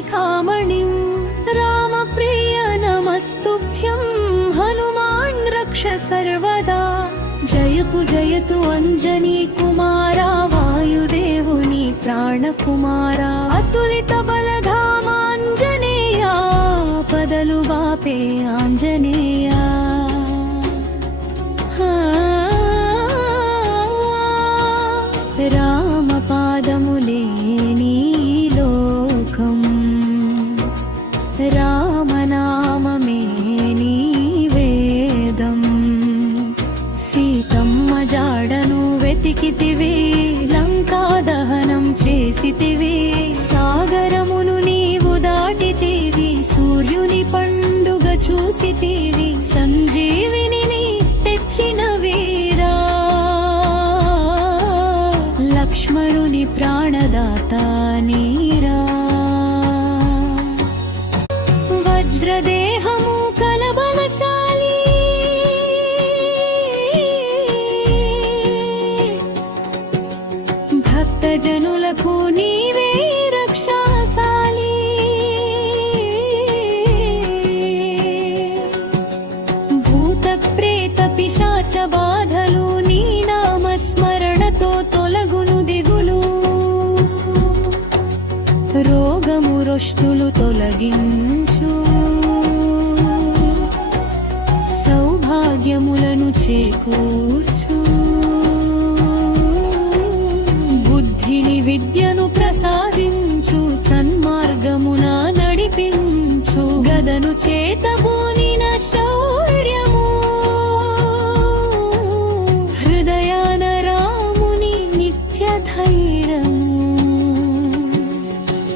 शिखामणिं रामप्रिय नमस्तुभ्यं हनुमान् रक्ष सर्वदा जयतु अंजनी कुमारा वायुदेवुनि प्राणकुमारा अतुलित बलधामाञ्जनेया पदलु बापे आञ्जनेया रामपादमुले नीलोकम् रामनाममे नीवेदम् सीतम्म जाडनु వెతికితివి లంకా దహనం చేసితివి సాగరమును నీవు దాటితివి సూర్యుని పండుగ చూసితివి సంజీవిని తెచ్చిన వీరా లక్ష్మణుని ప్రాణదాత నీరా వజ్రదేహము కలబలశాలి భక్తజనులకు నీవే రక్షాశాలి భూత ప్రేత పిశాచ బాధలు నీ నామస్మరణతో తొలగును దిగులు రోగము రొష్టులు తొలగించు సౌభాగ్యములను చేకూర్చు బుద్ధిని విద్యను ప్రసాదించు సన్మార్గమున నడిపించు గదను చేతబూనిన శౌర్యము హృదయాన రాముని నిత్య ధైర్యము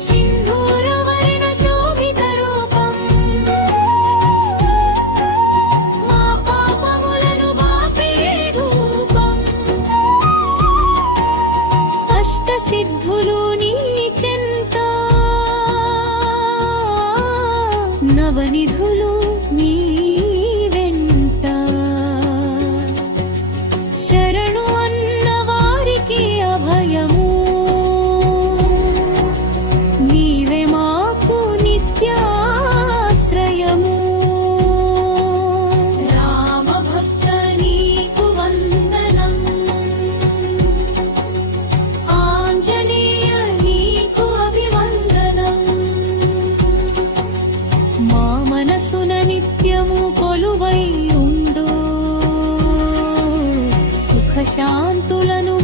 సింధూరవర్ణ శోభిత రూపం మా పాపములను బాపే ధూపం అష్టసిద్ధులు నీ చెంత నవనిధులు నీ వెంట శరణు అన్న వారికి అభయము నీవే మాకు నిత్యాశ్రయము రామ భక్త నీకు వందనం ఆంజనేయ నీకు అభివందనం మా మనసున నిత్యము కొలువై ఉండు సుఖశాంతులను